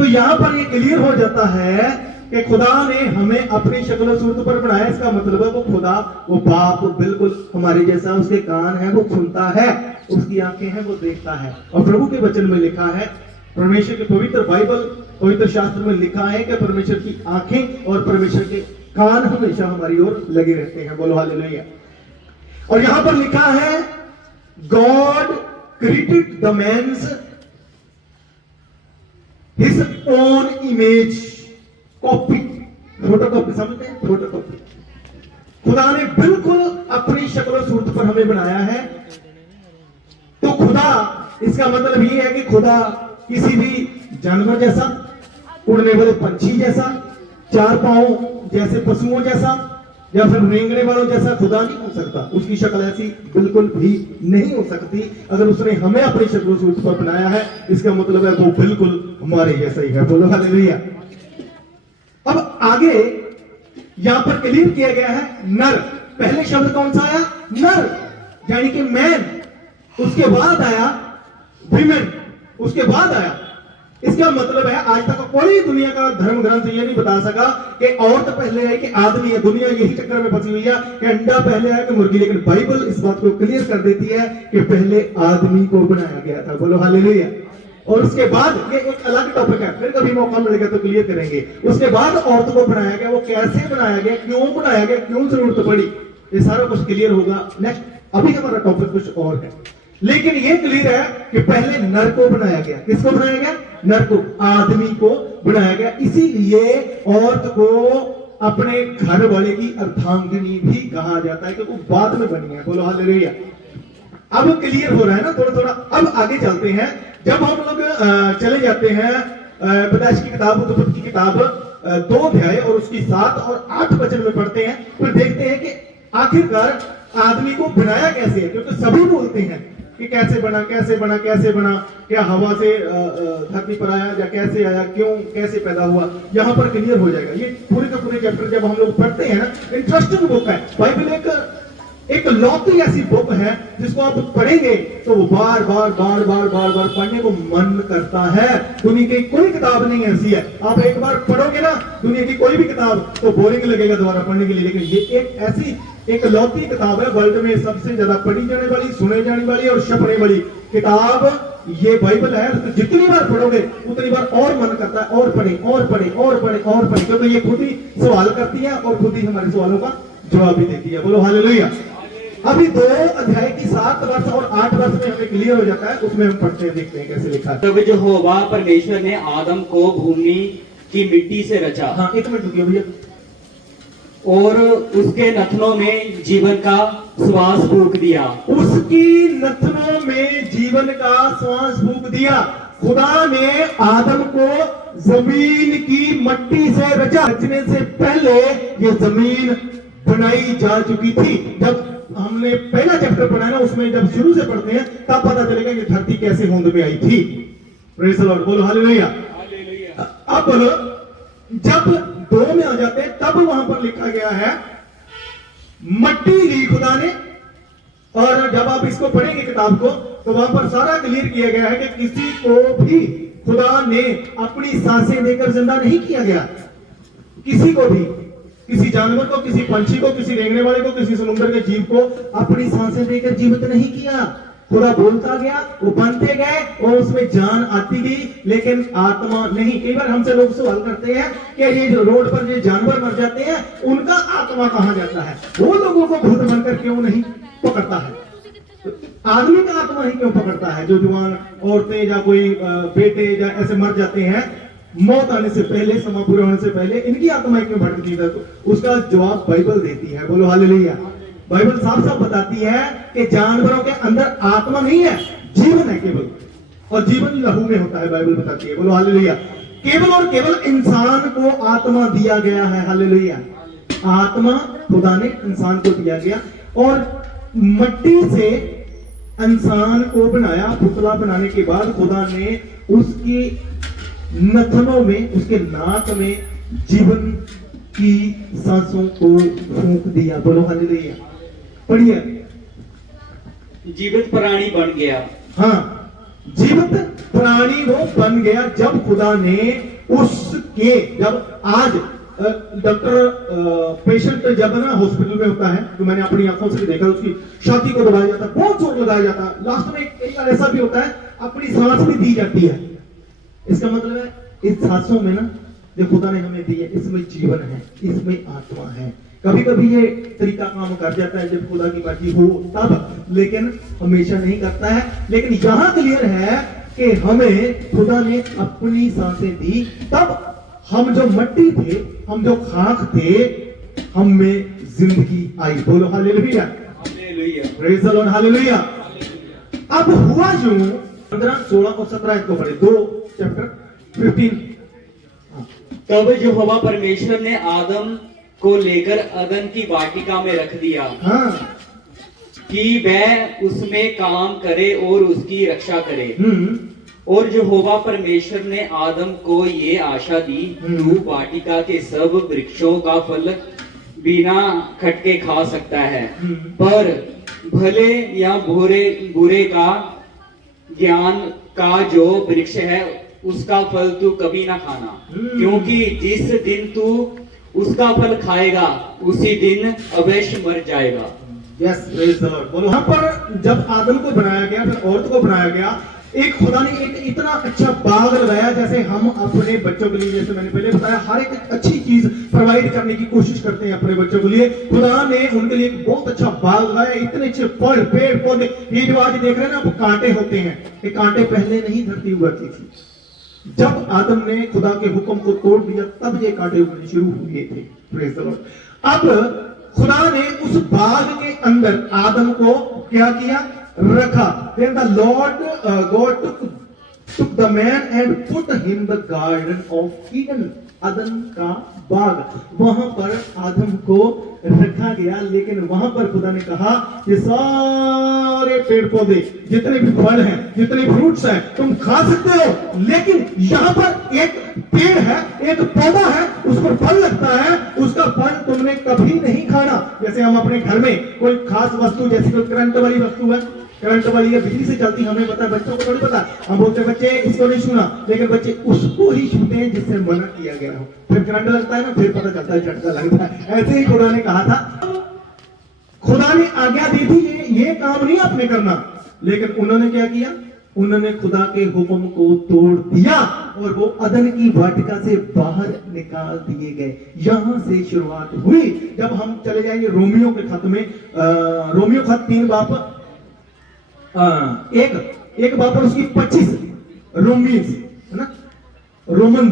तो यहां पर ये क्लियर हो जाता है कि खुदा ने हमें अपनी शक्ल सूरत पर बनाया। इसका मतलब है वो खुदा, वो बाप बिल्कुल हमारे जैसा, उसके कान है वो सुनता है, उसकी आंखें हैं वो देखता है। और प्रभु के वचन में लिखा है, परमेश्वर के पवित्र बाइबल पवित्र शास्त्र में लिखा है कि परमेश्वर की आंखें और परमेश्वर के कान हमेशा हमारी ओर लगे रहते हैं। बोलो हालेलुया। और यहां पर लिखा है God created the man's his own image, copy, photocopy, समझते हैं फोटोकॉपी। खुदा ने बिल्कुल अपनी शक्ल सूरत पर हमें बनाया है। तो खुदा, इसका मतलब ये है कि खुदा किसी भी जानवर जैसा, उड़ने वाले पंछी जैसा, चार पांव जैसे पशुओं जैसा, या फिर रेंगने वालों जैसा खुदा नहीं हो सकता। उसकी शक्ल ऐसी बिल्कुल भी नहीं हो सकती। अगर उसने हमें अपनी शक्ल सूरत पर बनाया है, इसका मतलब है वो बिल्कुल हमारे जैसा ही है। बोलो हालेलुया। अब आगे यहां पर क्लियर किया गया है नर। पहले शब्द कौन सा आया? नर, यानी कि मैन। उसके बाद आया विमेन, उसके बाद आया। इसका मतलब है आज तक कोई दुनिया का धर्म ग्रंथ ये नहीं बता सका कि औरत पहले है कि आदमी है। दुनिया यही चक्कर में फंसी हुई है कि अंडा पहले है कि मुर्गी। लेकिन बाइबल इस बात को क्लियर कर देती है कि पहले आदमी को बनाया गया था। बोलो हालेलुया। और उसके बाद ये एक अलग टॉपिक है, फिर कभी मौका मिलेगा तो क्लियर करेंगे। उसके बाद औरत को बनाया गया, वो कैसे बनाया गया, क्यों बनाया गया, क्यों जरूरत पड़ी, ये सारा कुछ क्लियर होगा नेक्स्ट। अभी हमारा टॉपिक कुछ और है, लेकिन ये क्लियर है कि पहले नर को बनाया गया। किसको बनाया गया? नर को, आदमी को बनाया गया। इसीलिए औरत को अपने घर वाले की अर्धांगिनी भी कहा जाता है, क्योंकि बाद में बनी है। बोलो हालेलुया। अब क्लियर हो रहा है ना थोड़ा थोड़ा। अब आगे चलते हैं। जब हम लोग चले जाते हैं पैदाइश की किताब, उत्पत्ति की किताब 2 अध्याय और उसकी 7 और 8 वचन में पढ़ते हैं, फिर देखते हैं कि आखिरकार आदमी को बनाया कैसे है। क्योंकि सभी बोलते हैं कि कैसे बना, कैसे बना, कैसे बना, क्या हवा से धरती पर आया या कैसे आया, क्यों, कैसे पैदा हुआ। यहां पर क्लियर हो जाएगा। ये पूरे का पूरे चैप्टर जब हम लोग पढ़ते हैं ना, इंटरेस्टिंग बुक है। बाइबल एक लौती ऐसी बुक है जिसको आप पढ़ेंगे तो वो बार बार बार बार बार बार पढ़ने को मन करता है। दुनिया की कोई किताब नहीं ऐसी है, आप एक बार पढ़ोगे ना दुनिया की कोई भी किताब तो बोरिंग लगेगा दोबारा पढ़ने के लिए। लेकिन ये एक ऐसी एक लौती किताब है, वर्ल्ड में सबसे ज्यादा पढ़ी जाने वाली, सुने जाने वाली और छपने वाली किताब ये बाइबल है। तो जितनी बार पढ़ोगे उतनी बार और मन करता है और पढ़े और पढ़े और पढ़े और पढ़े, क्योंकि ये खुद ही सवाल करती है और खुद ही हमारे सवालों का जवाब भी देती है। बोलो हालेलुया। अभी 2 अध्याय की 7 वर्ष और 8 वर्ष में हमें क्लियर हो जाता है, उसमें हम पढ़ते हैं, देखते हैं कैसे लिखा है। तब यहोवा परमेश्वर ने आदम को भूमि की मिट्टी से रचा। हाँ, 1 मिनट रुकिए भैया। और उसके नथनों में जीवन का श्वास फूंक दिया। उसकी नथनों में जीवन का श्वास फूंक दिया। खुदा ने आदम को जमीन की मट्टी से रचा। रचने से पहले ये जमीन बनाई जा चुकी थी। जब हमने पहला चैप्टर पढ़ा ना, उसमें जब शुरू से पढ़ते हैं तब पता चलेगा कि धरती कैसे होंद में आई थी। Praise the Lord. बोलो हालेलुया। अब जब 2 में आ जाते हैं तब वहां पर लिखा गया है मट्टी ली खुदा ने। और जब आप इसको पढ़ेंगे किताब को तो वहां पर सारा क्लियर किया गया है कि किसी को भी खुदा ने अपनी सांसें देकर जिंदा नहीं किया गया। किसी को भी, किसी जानवर को, किसी पंछी को, किसी रेंगने वाले को, किसी समुद्र के जीव को अपनी सांसें देकर जीवित नहीं किया। खुदा बोलता गया, वो बनते गए और उसमें जान आती गई, लेकिन आत्मा नहीं। कई बार हमसे लोग सवाल करते हैं कि ये जो रोड पर ये जानवर मर जाते हैं उनका आत्मा कहां जाता है, वो लोगों को भूत बनकर क्यों नहीं पकड़ता है, आदमी का आत्मा ही क्यों पकड़ता है। जो जवान औरतें या कोई बेटे या ऐसे मर जाते हैं मौत आने से पहले, समय पूरा होने से पहले, इनकी आत्माएं क्यों भटकती है, तो उसका जवाब बाइबल देती है। बोलो हालेलुया। बाइबल साफ साफ बताती है कि जानवरों के अंदर आत्मा नहीं है, जीवन है केवल, और जीवन लहू में होता है, बाइबल बताती है। बोलो हालेलुया। केवल और केवल इंसान को आत्मा दिया गया है। हालेलुया। आत्मा खुदा ने इंसान को दिया गया और मट्टी से इंसान को बनाया। पुतला बनाने के बाद खुदा ने उसकी नथनों में, उसके नाक में जीवन की सांसों को फूंक दिया। बोलो हालेलुया। पढ़िए। जीवित प्राणी बन गया। हाँ, जीवित प्राणी वो बन गया जब खुदा ने उसके, जब आज डॉक्टर पेशेंट जब ना हॉस्पिटल में होता है, तो मैंने अपनी आंखों से भी देखा, उसकी छाती को दबाया जाता है, बहुत जोर लगाया जाता है, लास्ट में एक बार ऐसा भी होता है अपनी सांस भी दी जाती है। इसका मतलब है इस सांसों में ना जो खुदा ने हमें दी है, इसमें जीवन है, इसमें आत्मा है। कभी कभी ये तरीका काम कर जाता है जब खुदा की मर्जी हो तब, लेकिन हमेशा नहीं करता है। लेकिन यहां क्लियर है कि हमें खुदा ने अपनी सांसें दी, तब हम जो मट्टी थे, हम जो खाक थे, हम में जिंदगी आई। बोलो hallelujah, hallelujah, praise the Lord, hallelujah. अब हुआ यूं, 15, 16 और 17 को पढ़े, 2 चैप्टर 15। तब यहोवा परमेश्वर ने आदम को लेकर अदन की वाटिका में रख दिया हाँ, कि वह उसमें काम करे और उसकी रक्षा करे। हम्म, और यहोवा परमेश्वर ने आदम को ये आशा दी, तू वाटिका के सब वृक्षों का फल बिना खटके खा सकता है, पर भले या बुरे का ज्ञान का जो वृक्ष है उसका फल तू कभी ना खाना, क्योंकि जिस दिन तू उसका फल खाएगा उसी दिन अवश्य मर जाएगा। Yes, praise the Lord. बोलो। यहाँ पर जब आदम को बनाया गया, फिर औरत को बनाया गया, एक खुदा ने एक इतना अच्छा बाग लगाया, जैसे हम अपने बच्चों के लिए, जैसे मैंने पहले बताया, हर एक अच्छी चीज प्रोवाइड करने की कोशिश करते हैं अपने बच्चों के लिए। खुदा ने उनके लिए एक बहुत अच्छा बाग लगाया, इतने अच्छे फल, पेड़ पौधे। ये जो आज देख रहे हैं ना, वो कांटे होते हैं, ये कांटे पहले नहीं धरती उगाती थी। जब आदम ने खुदा के हुक्म को तोड़ दिया, तब ये कांटे उगने शुरू हुए थे। Praise the Lord. अब खुदा ने उस बाग के अंदर आदम को क्या किया, रखा। Then the Lord God took the man and put him the garden of Eden, अदन का बाग, वहां पर आदम को रखा गया। लेकिन वहां पर खुदा ने कहा कि सारे पेड़ पौधे, जितने भी फल हैं, जितने फ्रूट्स हैं, तुम खा सकते हो, लेकिन यहाँ पर एक पेड़ है, एक पौधा है, उस पर फल लगता है, उसका फल तुमने कभी नहीं खाना। जैसे हम अपने घर में कोई खास वस्तु, जैसे कोई करंट वाली वस्तु है, करंट वाली है, बिजली से चलती, हमें पता है, बच्चों को थोड़ी पता। हम बोलते हैं बच्चे इसको नहीं छूना, लेकिन बच्चे उसको ही छूते हैं जिससे मना किया गया हो, फिर करंट लगता है ना, फिर पता चलता है, झटका लगता है। ऐसे ही खुदा ने कहा था, खुदा ने आज्ञा दी थी ये काम नहीं आपने करना, लेकिन उन्होंने क्या किया, उन्होंने खुदा के हुक्म को तोड़ दिया और वो अदन की वाटिका से बाहर निकाल दिए गए। यहां से शुरुआत हुई। जब हम चले जाएंगे रोमियो के खत में, रोमियो खत 3 बाप, एक बाप और उसकी 25, रोमीज है ना, रोमन